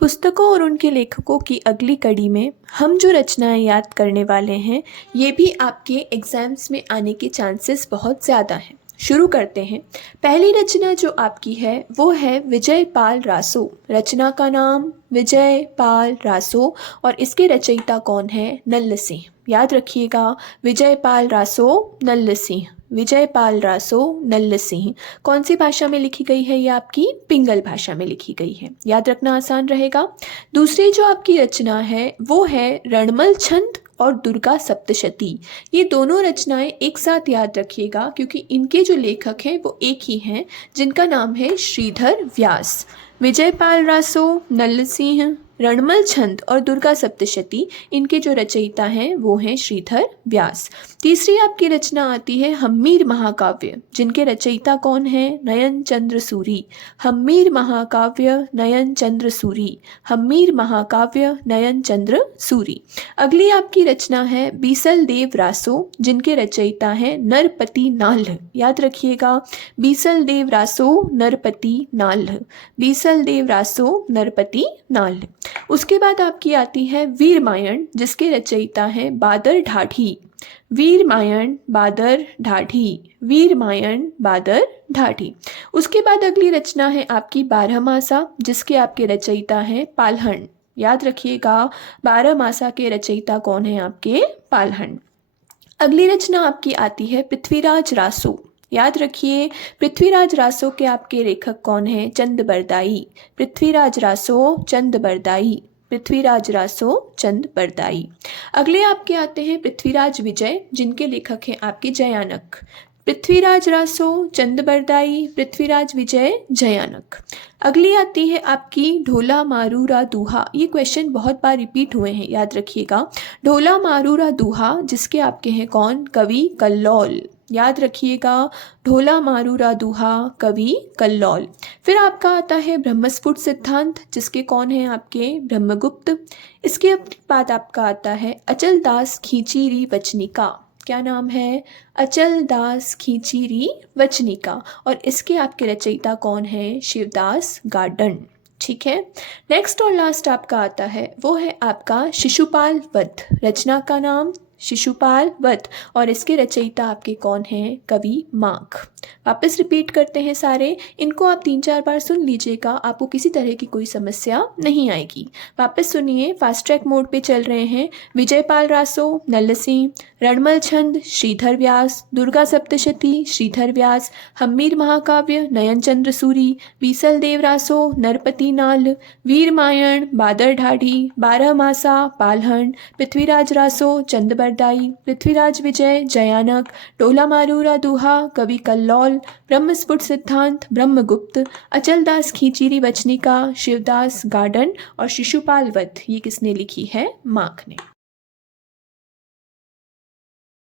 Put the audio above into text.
पुस्तकों और उनके लेखकों की अगली कड़ी में हम जो रचनाएं याद करने वाले हैं ये भी आपके एग्ज़ाम्स में आने के चांसेस बहुत ज़्यादा हैं। शुरू करते हैं। पहली रचना जो आपकी है वो है विजय पाल रासो। रचना का नाम विजय पाल रासो और इसके रचयिता कौन है? नल्ल सिंह। याद रखिएगा, विजय पाल रासो, नल्ल सिंह। विजय पाल रासो, नल्ल सिंह। कौन सी भाषा में लिखी गई है? ये आपकी पिंगल भाषा में लिखी गई है, याद रखना आसान रहेगा। दूसरी जो आपकी रचना है वो है रणमल छंद और दुर्गा सप्तशती। ये दोनों रचनाएं एक साथ याद रखिएगा क्योंकि इनके जो लेखक हैं वो एक ही हैं, जिनका नाम है श्रीधर व्यास। विजय पाल रासो, नल्ल सिंह, रणमल छंद और दुर्गा सप्तशती, इनके जो रचयिता हैं वो हैं श्रीधर व्यास। तीसरी आपकी रचना आती है हम्मीर महाकाव्य, जिनके रचयिता कौन है? नयन चंद्र सूरी। हम्मीर महाकाव्य, नयन चंद्र सूरी। हम्मीर महाकाव्य, नयन चंद्र सूरी। अगली आपकी रचना है बीसल देव रासो, जिनके रचयिता हैं नरपति नाल्ह। याद रखिएगा, बीसल देव रासो, नरपति नाल्ह। बीसल देव रासो, नरपति नाल्ह। उसके बाद आपकी आती है वीरमायण, जिसके रचयिता हैं बादर ढाढ़ी। वीरमायण बादर ढाढ़ी। वीरमायण बादर ढाढ़ी। उसके बाद अगली रचना है आपकी बारहमासा, जिसके आपके रचयिता हैं पालहन। याद रखिएगा, बारहमासा के रचयिता कौन है आपके? पालहन। अगली रचना आपकी आती है पृथ्वीराज रासो। याद रखिए, पृथ्वीराज रासो के आपके लेखक कौन हैं? चंद बरदाई। पृथ्वीराज रासो, चंद बरदाई। पृथ्वीराज रासो, चंद बरदाई। अगले आपके आते हैं पृथ्वीराज विजय, जिनके लेखक हैं आपके जयानक। पृथ्वीराज रासो, चंद बरदाई। पृथ्वीराज विजय, जयानक। अगली आती है आपकी ढोला मारूरा दूहा। ये क्वेश्चन बहुत बार रिपीट हुए हैं, याद रखिएगा। ढोला मारूरा दूहा, जिसके आपके हैं कौन? कवि कल्लौल। याद रखिएगा, ढोला मारूरा दूहा, कवि कल्लौल। फिर आपका आता है ब्रह्मस्फुट सिद्धांत, जिसके कौन है आपके? ब्रह्मगुप्त। इसके बाद आपका आता है अचल दास खींचीरी वचनिका। क्या नाम है? अचल दास खींचीरी वचनिका। और इसके आपके रचयिता कौन है? शिवदास गार्डन। ठीक है। नेक्स्ट और लास्ट आपका आता है वो है आपका शिशुपाल वध। रचना का नाम शिशुपाल वध और इसके रचयिता आपके कौन हैं? कवि माघ। वापस रिपीट करते हैं सारे, इनको आप 3-4 बार सुन लीजिएगा, आपको किसी तरह की कोई समस्या नहीं आएगी। वापस सुनिए, फास्ट ट्रैक मोड पे चल रहे हैं। विजय पाल रासो, नल्ल सिंह। रणमल छंद, श्रीधर व्यास। दुर्गा सप्तशती, श्रीधर व्यास। हम्मीर महाकाव्य, नयन चंद्र सूरी। बीसल देव रासो, नरपति नाल्ह। वीरमायण, बादर ढाढ़ी। बारहमासा, पालहन। पृथ्वीराज रासो, चंद बरदाई। पृथ्वीराज विजय, जयानक। ढोला मारूरा दूहा, कवि कल्लौल। ब्रह्मस्फुट सिद्धांत, ब्रह्मगुप्त। अचल दास खींचीरी वचनिका, शिवदास गार्डन। और शिशुपाल वध, ये किसने लिखी है? माघ ने।